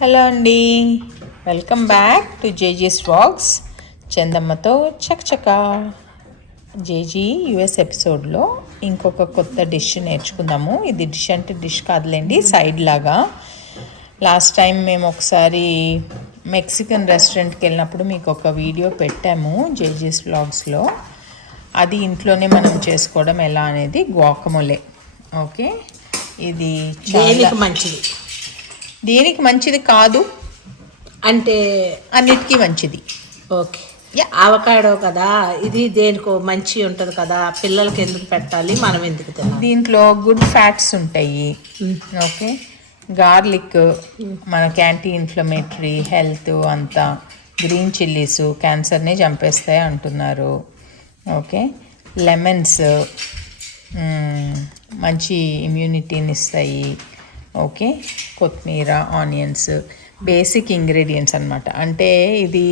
Hello అండి, welcome back to జేజీస్ vlogs. చందమ్మతో చకచక. JG US ఎపిసోడ్లో ఇంకొక కొత్త డిష్ నేర్చుకుందాము. ఇది డిష్ అంటే డిష్ కాదులేండి, సైడ్ లాగా. లాస్ట్ టైం మేము ఒకసారి మెక్సికన్ రెస్టారెంట్కి వెళ్ళినప్పుడు మీకు ఒక వీడియో పెట్టాము జేజీస్ వ్లాగ్స్లో. అది ఇంట్లోనే మనం చేసుకోవడం ఎలా అనేది గ్వాకమోలే. ఓకే, ఇది చాలా మంచిది. దేనికి మంచిది కాదు అంటే అన్నిటికీ మంచిది. ఓకే, అవకాడో కదా, ఇది దేనికో మంచి ఉంటుంది కదా, పిల్లలకి ఎందుకు పెట్టాలి, మనం ఎందుకు తినాలి? దీంట్లో గుడ్ ఫ్యాట్స్ ఉంటాయి. ఓకే, గార్లిక్ మనకి యాంటీ ఇన్ఫ్లమేటరీ, హెల్త్ అంతా. గ్రీన్ చిల్లీస్ క్యాన్సర్ని చంపేస్తాయి అంటున్నారు. ఓకే, లెమన్స్ మంచి ఇమ్యూనిటీని ఇస్తాయి. ఓకే, కొత్తిమీర, ఆనియన్స్ బేసిక్ ఇంగ్రీడియంట్స్ అన్నమాట. అంటే ఇది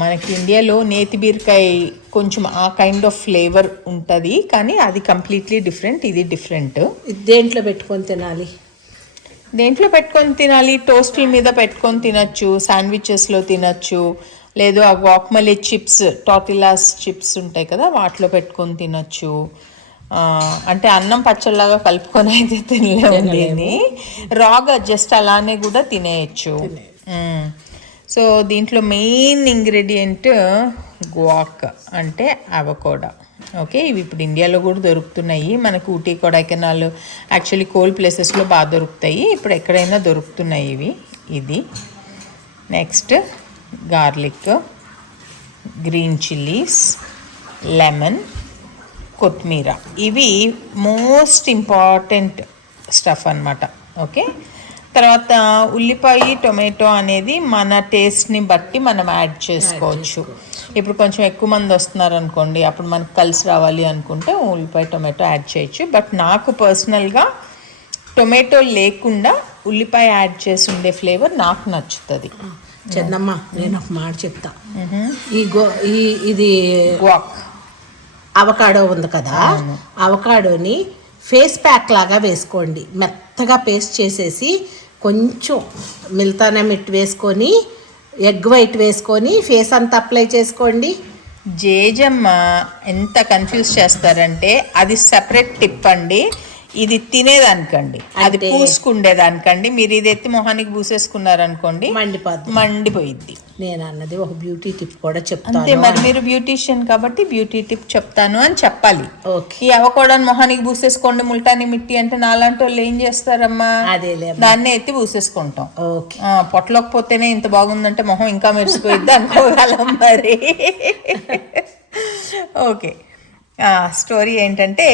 మనకి ఇండియాలో నేతి బీరకాయ కొంచెం ఆ కైండ్ ఆఫ్ ఫ్లేవర్ ఉంటుంది, కానీ అది కంప్లీట్లీ డిఫరెంట్, ఇది డిఫరెంట్. దేంట్లో పెట్టుకొని తినాలి? దేంట్లో పెట్టుకొని తినాలి? టోస్ట్ల మీద పెట్టుకొని తినచ్చు, శాండ్విచెస్లో తినచ్చు, లేదు ఆ వాక్మలే చిప్స్, టార్టిలాస్ చిప్స్ ఉంటాయి కదా, వాటిలో పెట్టుకొని తినచ్చు. అంటే అన్నం పచ్చళ్ళలాగా కలుపుకొని అయితే తినలేము, రాగా జస్ట్ అలానే కూడా తినేయచ్చు. సో దీంట్లో మెయిన్ ఇంగ్రీడియంట్ గ్వాక్ అంటే అవకోడా. ఓకే, ఇవి ఇప్పుడు ఇండియాలో కూడా దొరుకుతున్నాయి. మనకు ఊటీ, కొడైకెనాల్, యాక్చువల్లీ కోల్డ్ ప్లేసెస్లో బాగా దొరుకుతాయి. ఇప్పుడు ఎక్కడైనా దొరుకుతున్నాయి ఇవి. ఇది next garlic, green chillies, lemon, కొత్తిమీర. ఇవి మోస్ట్ ఇంపార్టెంట్ స్టఫ్ అన్నమాట. ఓకే, తర్వాత ఉల్లిపాయ, టొమాటో అనేది మన టేస్ట్ని బట్టి మనం యాడ్ చేసుకోవచ్చు. ఇప్పుడు కొంచెం ఎక్కువ మంది వస్తున్నారు అనుకోండి, అప్పుడు మనకు కలిసి రావాలి అనుకుంటే ఉల్లిపాయ, టొమాటో యాడ్ చేయొచ్చు. బట్ నాకు పర్సనల్గా టొమాటో లేకుండా ఉల్లిపాయ యాడ్ చేసి ఉండే ఫ్లేవర్ నాకు నచ్చుతుంది. చందమ్మ, నేను ఒక మాట చెప్తా. ఇది గ్వాక్ అవకాడో ఉంది కదా, అవకాడోని ఫేస్ ప్యాక్ లాగా వేసుకోండి. మెత్తగా పేస్ట్ చేసేసి కొంచెం మిల్తానా మిట్ వేసుకొని, ఎగ్ వైట్ వేసుకొని ఫేస్ అంతా అప్లై చేసుకోండి. జేజమ్మ ఎంత కన్ఫ్యూజ్ చేస్తారంటే, అది సెపరేట్ టిప్ అండి. ఇది తినేదానికండి, అది పూసుకుండేదానికండి. మీరు ఇది ఎత్తి మొహానికి పూసేసుకున్నారనుకోండి, మండిపోయిద్ది. నేను అన్నది ఒక బ్యూటీ టిప్ కూడా చెప్తాను. అంతే, మరి మీరు బ్యూటీషియన్ కాబట్టి బ్యూటీ టిప్ చెప్తాను అని చెప్పాలి. ఓకే, ఈ అవకోడాన్ని మొహానికి పూసేసుకోండి, ముల్టాని మిట్టి అంటే నాలాంటి వాళ్ళు ఏం చేస్తారమ్మా, దాన్నే ఎత్తి పూసేసుకుంటాం. ఓకే, పొట్టలోకి పోతేనే ఇంత బాగుందంటే మొహం ఇంకా మెరిసిపోయిద్ది అనుకోగలం మరి. ఓకే, స్టోరీ ఏంటంటే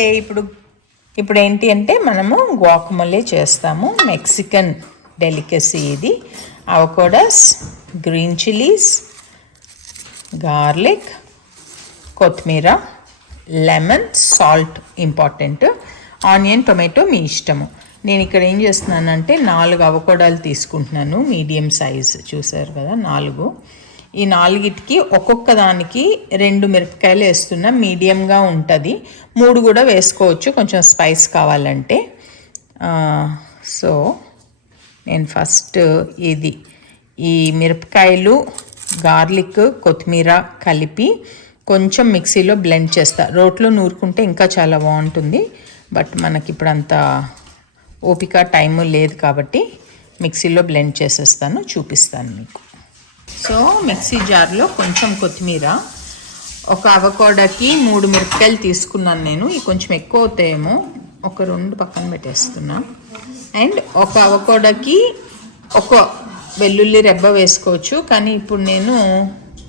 ఇప్పుడు ఏంటి అంటే మనము గ్వాకమోలే చేస్తాము. మెక్సికన్ డెలికసీ ఇది. అవకోడాస్, గ్రీన్ చిల్లీస్, గార్లిక్, కొత్తిమీర, lemon, salt important, onion, tomato మీ ఇష్టము. నేను ఇక్కడ ఏం చేస్తున్నానంటే 4 అవకోడాలు తీసుకుంటున్నాను, మీడియం సైజ్. చూసారు కదా 4. ఈ 4కి ఒక్కొక్క దానికి 2 మిరపకాయలు వేస్తున్నా, మీడియంగా ఉంటుంది. 3 కూడా వేసుకోవచ్చు కొంచెం స్పైస్ కావాలంటే. సో నేను ఫస్ట్ ఈ మిరపకాయలు, గార్లిక్, కొత్తిమీర కలిపి కొంచెం మిక్సీలో బ్లెండ్ చేస్తా. రోట్లో నూరుకుంటే ఇంకా చాలా బాగుంటుంది, బట్ మనకి ఇప్పుడు అంత ఓపిక టైము లేదు కాబట్టి మిక్సీలో బ్లెండ్ చేసేస్తాను, చూపిస్తాను మీకు. సో మిక్సీ జార్లో కొంచెం కొత్తిమీర, ఒక అవకోడాకి 3 మిరపకాయలు తీసుకున్నాను నేను. ఇవి కొంచెం ఎక్కువ అవుతాయేమో, ఒక 2 పక్కన పెట్టేస్తున్నా. అండ్ ఒక అవకోడాకి ఒక వెల్లుల్లి రెబ్బ వేసుకోవచ్చు, కానీ ఇప్పుడు నేను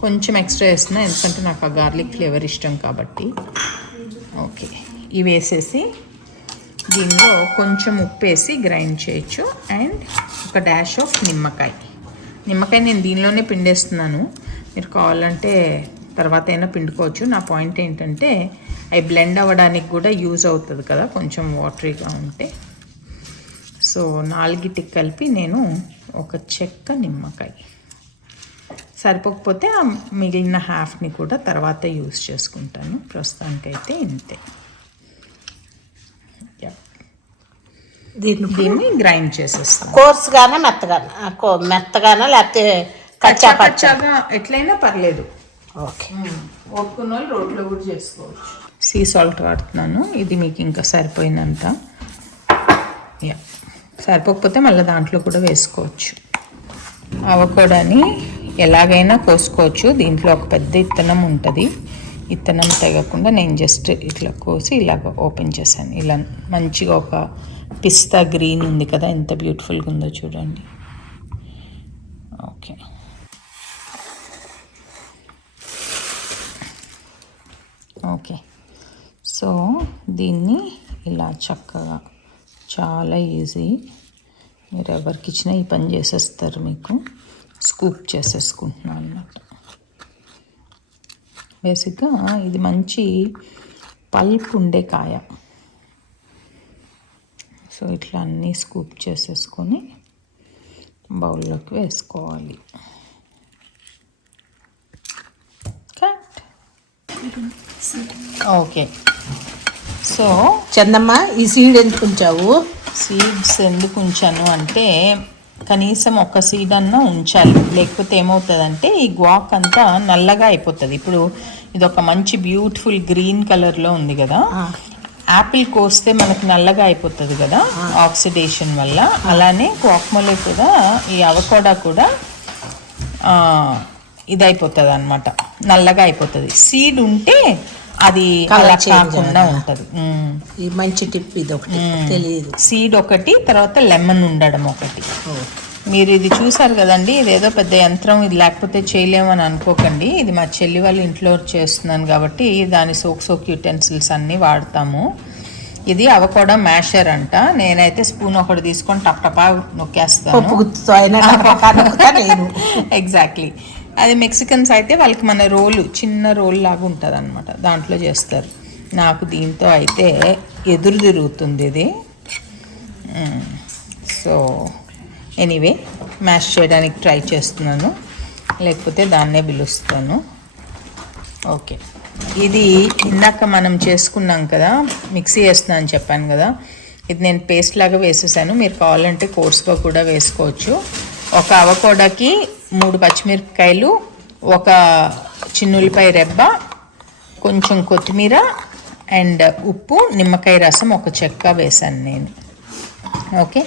కొంచెం ఎక్స్ట్రా వేస్తున్నా, ఎందుకంటే నాకు ఆ గార్లిక్ ఫ్లేవర్ ఇష్టం కాబట్టి. ఓకే, ఇవి వేసేసి దీనిలో కొంచెం ఉప్పు వేసి గ్రైండ్ చేయొచ్చు. అండ్ ఒక డాష్ ఆఫ్ నిమ్మకాయ నేను దీనిలోనే పిండేస్తున్నాను. మీరు కావాలంటే తర్వాత అయినా పిండుకోవచ్చు. నా పాయింట్ ఏంటంటే అవి బ్లెండ్ అవ్వడానికి కూడా యూజ్ అవుతుంది కదా, కొంచెం వాటరీగా ఉంటే. సో 4టికి కలిపి నేను ఒక చెక్క నిమ్మకాయ, సరిపోకపోతే ఆ మిగిలిన హాఫ్ని కూడా తర్వాత యూజ్ చేసుకుంటాను. ప్రస్తుతానికైతే ఇంతే. దీన్ని గ్రైండ్ చేసేస్తాను. కోర్స్గానా మెత్తగానా లేకపోతే కచ్చాగా ఎట్లయినా పర్లేదు. ఓకే, ఒప్పుకున్న వాళ్ళు రోట్లో కూడా చేసుకోవచ్చు. సీ సాల్ట్ వాడుతున్నాను. ఇది మీకు ఇంకా సరిపోయినంత. యా, సరిపోకపోతే మళ్ళీ దాంట్లో కూడా వేసుకోవచ్చు. అవకోడాని ఎలాగైనా కోసుకోవచ్చు. దీంట్లో ఒక పెద్ద ఇత్తనం ఉంటుంది. ఇత్తనం తెగకుండా నేను జస్ట్ ఇట్లా కోసి ఇలాగ ఓపెన్ చేశాను. ఇలా మంచిగా ఒక పిస్తా గ్రీన్ ఉంది కదా, ఎంత బ్యూటిఫుల్గా ఉందో చూడండి. Okay, okay. సో దీన్ని ఇలా చక్కగా, చాలా ఈజీ, మీరు ఎవరికి ఇచ్చినా ఈ పని చేసేస్తారు. మీకు స్కూప్ చేసేసుకుంటున్నాను అన్నమాట. బేసిక్గా ఇది మంచి పల్ప్ ఉండే కాయ. సో ఇట్లా అన్నీ స్కూప్ చేసేసుకొని బౌల్లోకి వేసుకోవాలి. ఓకే. సో చందమ్మ, ఈ సీడ్ ఎందుకు ఉంచావు? సీడ్స్ ఎందుకు ఉంచాను అంటే కనీసం ఒక సీడ్ అన్నా ఉంచాలి. లేకపోతే ఏమవుతుందంటే ఈ గ్వాక్ అంతా నల్లగా అయిపోతుంది. ఇప్పుడు ఇది ఒక మంచి బ్యూటిఫుల్ గ్రీన్ కలర్లో ఉంది కదా, యాపిల్ కోస్తే మనకు నల్లగా అయిపోతుంది కదా ఆక్సిడేషన్ వల్ల. అలానే క్వాక్మోలే కూడా, ఈ అవకోడా కూడా ఇదైపోతుంది అనమాట, నల్లగా అయిపోతుంది. సీడ్ ఉంటే అది అలా కాకుండా ఉంటుంది. ఈ మంచి టిప్ ఇది ఒకటి తెలియదు. సీడ్ ఒకటి, తర్వాత లెమన్ ఉండడం ఒకటి. మీరు ఇది చూసారు కదండి, ఇదేదో పెద్ద యంత్రం, ఇది లేకపోతే చేయలేమని అనుకోకండి. ఇది మా చెల్లి వాళ్ళ ఇంట్లో చేస్తున్నాను కాబట్టి దాని సోక్ యూటెన్సిల్స్ అన్నీ వాడతాము. ఇది అవకోడా మ్యాషర్ అంట. నేనైతే స్పూన్ ఒకటి తీసుకొని టపటపా నొక్కేస్తాను. ఎగ్జాక్ట్లీ. అది మెక్సికన్స్ అయితే వాళ్ళకి మన రోలు, చిన్న రోల్ లాగా ఉంటుంది అనమాట, దాంట్లో చేస్తారు. నాకు దీంతో అయితే ఎదురు తిరుగుతుంది ఇది. సో ఎనీవే, మ్యాష్ చేయడానికి ట్రై చేస్తున్నాను, లేకపోతే దాన్నే పిలుస్తాను. ఓకే, ఇది ఇందాక మనం చేసుకున్నాం కదా, మిక్సీ వేస్తున్నాను అని చెప్పాను కదా, ఇది నేను పేస్ట్ లాగా వేసేసాను. మీరు కావాలంటే కోర్స్గా కూడా వేసుకోవచ్చు. ఒక అవకోడాకి 3 పచ్చిమిరపకాయలు, ఒక చిన్నులపై రెబ్బ, కొంచెం కొత్తిమీర అండ్ ఉప్పు, నిమ్మకాయ రసం, ఒక చెక్క వేసాను నేను. ఓకే,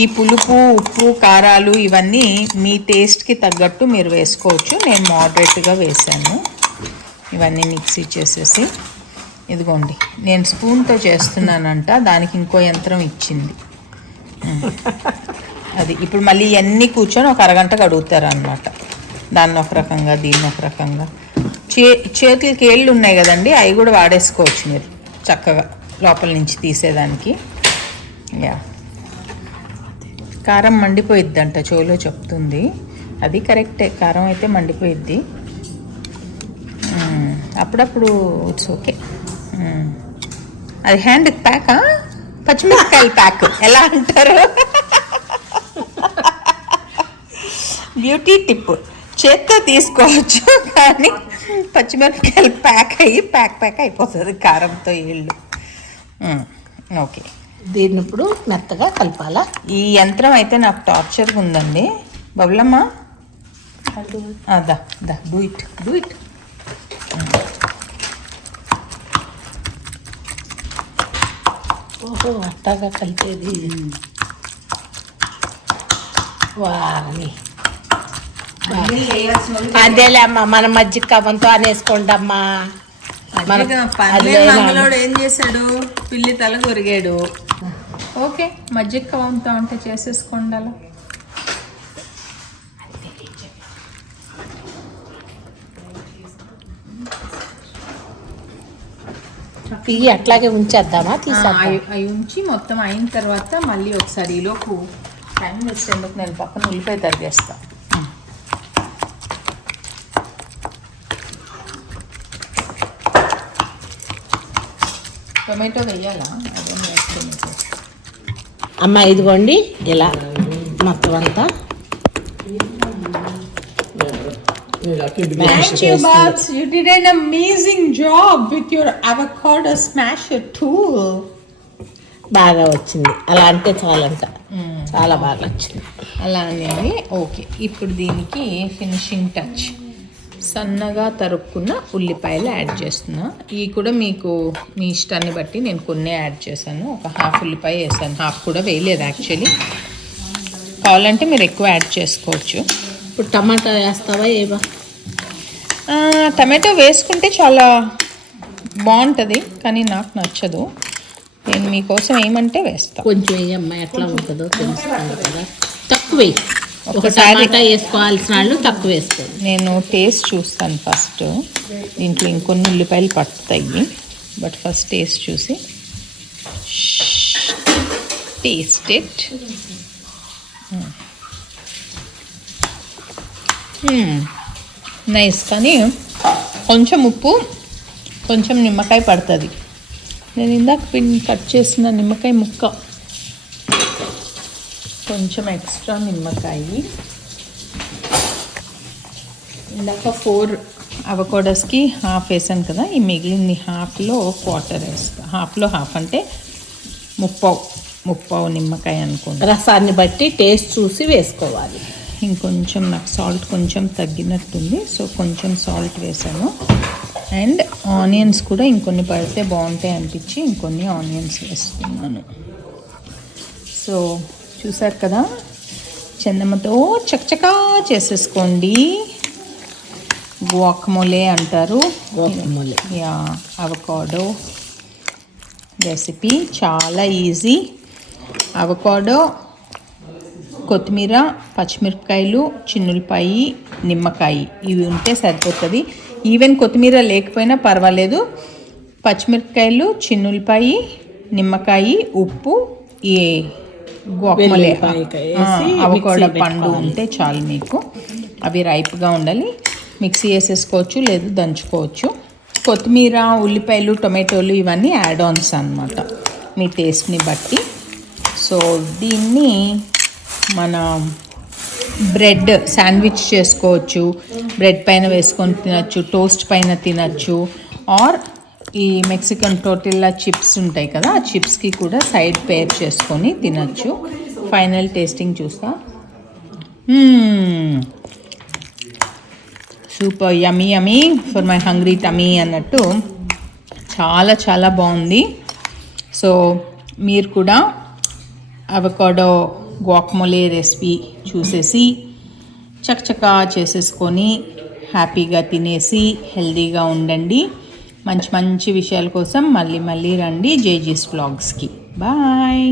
ఈ పులుపు, ఉప్పు, కారాలు ఇవన్నీ మీ టేస్ట్కి తగ్గట్టు మీరు వేసుకోవచ్చు. నేను మోడరేట్గా వేసాను. ఇవన్నీ మిక్సీ చేసేసి, ఇదిగోండి నేను స్పూన్తో చేస్తున్నానంట, దానికి ఇంకో యంత్రం ఇచ్చింది. అది ఇప్పుడు మళ్ళీ ఇవన్నీ కూర్చొని ఒక అరగంట కడుగుతారు అనమాట. దాన్ని ఒక రకంగా, దీన్ని ఒక రకంగా. చేతులకి ఏళ్ళు ఉన్నాయి కదండి, అవి కూడా వాడేసుకోవచ్చు మీరు చక్కగా లోపల నుంచి తీసేదానికి. యా, కారం మండిపోయిద్దంట చెవులో చెప్తుంది. అది కరెక్టే, కారం అయితే మండిపోయిద్ది అప్పుడప్పుడు. It's okay. అది హ్యాండ్ ప్యాకా, పచ్చిమిరపకాయల ప్యాక్ ఎలా అంటారు? బ్యూటీ టిప్, చేత్తో తీసుకోవచ్చు కానీ పచ్చిమిరపకాయలు ప్యాక్ అయ్యి ప్యాక్ అయిపోతుంది కారంతో ఏళ్ళు. ఓకే, దీన్ని ఇప్పుడు మెత్తగా కలపాలా. ఈ యంత్రం అయితే నాకు టార్చర్గా ఉందండి. బబులమ్మ, దా డూ ఇట్. ఓహో, అట్టగా కలిపేది. వాని అదేలే అమ్మా, మన మజ్జిగ కవ్వంతో అనేసుకోండమ్మా. ఏం చేశాడు, పిల్లి తల కొరిగాడు. ఓకే, మజ్జిగ కవ్వంతో అంటే చేసేసుకోండి అలా. ఇవి అట్లాగే ఉంచేద్దామా? అవి ఉంచి మొత్తం అయిన తర్వాత మళ్ళీ ఒకసారి ఈలోపు టైం వేసేందుకు నేను పక్కన ఉల్లిపాయ తరిగేస్తా. టొమాటో వేయాలా? అమ్మ ఇదిగోండి, ఇలా మొత్తం అంతా. Thank you, Babs. You did an amazing job with your avocado smasher tool. బాగా వచ్చింది. అలా అంటే చాలంట, చాలా బాగా వచ్చింది. అలా అనేది ఓకే. ఇప్పుడు దీనికి ఫినిషింగ్ టచ్ సన్నగా తరుక్కున్న ఉల్లిపాయలు యాడ్ చేస్తున్నా. ఇవి కూడా మీకు మీ ఇష్టాన్ని బట్టి నేను కొన్ని యాడ్ చేశాను. ఒక హాఫ్ ఉల్లిపాయ వేసాను, హాఫ్ కూడా వేయలేదు యాక్చువల్లీ. కావాలంటే మీరు ఎక్కువ యాడ్ చేసుకోవచ్చు. ఇప్పుడు టమాటా వేస్తావా ఏవా? టమాటో వేసుకుంటే చాలా బాగుంటుంది, కానీ నాకు నచ్చదు. నేను మీకోసం ఏమంటే వేస్తాను. కొంచెం వేయమ్మా, ఎట్లా ఉంటుందో తెలుస్తుంది కదా. తక్కువ ఒకసారి వేసుకోవాల్సిన వాళ్ళు తక్కువ వేసుకోండి. నేను టేస్ట్ చూస్తాను ఫస్ట్. దీంట్లో ఇంకొన్ని ఉల్లిపాయలు పట్టుతాయి, బట్ ఫస్ట్ టేస్ట్ చూసి టేస్ట్ ఇట్. నైస్, కానీ కొంచెం ఉప్పు, కొంచెం నిమ్మకాయ పడుతుంది. నేను ఇందాక కట్ చేసిన నిమ్మకాయ ముక్క, కొంచెం ఎక్స్ట్రా నిమ్మకాయ. ఇందాక 4 అవకాడోస్కి హాఫ్ వేసాను కదా, ఈ మిగిలింది హాఫ్లో క్వార్టర్ వేస్తాను. హాఫ్లో హాఫ్ అంటే ముప్పావు నిమ్మకాయ అనుకోండి. రసాన్ని బట్టి టేస్ట్ చూసి వేసుకోవాలి. ఇంకొంచెం నాకు సాల్ట్ కొంచెం తగ్గినట్టుంది, సో కొంచెం సాల్ట్ వేసాను. అండ్ ఆనియన్స్ కూడా ఇంకొన్ని పడితే బాగుంటాయి అనిపించి ఇంకొన్ని ఆనియన్స్ వేస్తున్నాను. సో చూసారు కదా, చందమతో చకచకా చేసేసుకోండి. గువాకమోలే అంటారు. యా, అవకాడో రెసిపీ చాలా ఈజీ. అవకాడో, కొత్తిమీర, పచ్చిమిరపకాయలు, చిన్నులపాయి, నిమ్మకాయ, ఇవి ఉంటే సరిపోతుంది. ఈవెన్ కొత్తిమీర లేకపోయినా పర్వాలేదు. పచ్చిమిరపకాయలు, చిన్నులపాయి, నిమ్మకాయ, ఉప్పు, ఈ గువాకమోలే అవకాడో పండు ఉంటే చాలు మీకు. అవి రైప్గా ఉండాలి. మిక్సీ వేసేసుకోవచ్చు, లేదు దంచుకోవచ్చు. కొత్తిమీర, ఉల్లిపాయలు, టొమాటోలు ఇవన్నీ యాడ్ ఆన్స్ అన్నమాట మీ టేస్ట్ని బట్టి. సో దీన్ని మన బ్రెడ్ శాండ్విచ్ చేసుకోవచ్చు, బ్రెడ్ పైన వేసుకొని తినచ్చు, టోస్ట్ పైన తినచ్చు, ఆర్ ఈ మెక్సికన్ టోర్టిల్లా చిప్స్ ఉంటాయి కదా, ఆ చిప్స్కి కూడా సైడ్ పేర్ చేసుకొని తినచ్చు. ఫైనల్ టేస్టింగ్ చూస్తా. Super yummy yummy for my hungry tummy అన్నట్టు చాలా చాలా బాగుంది. సో మీరు కూడా అవకాడో గువాకమోలే రెసిపీ చూసేసి చకచకా చేసేసుకొని హ్యాపీగా తినేసి హెల్దీగా ఉండండి. మంచి మంచి విషయాల కోసం మళ్ళీ రండి జేజీస్ వ్లాగ్స్కి. బాయ్.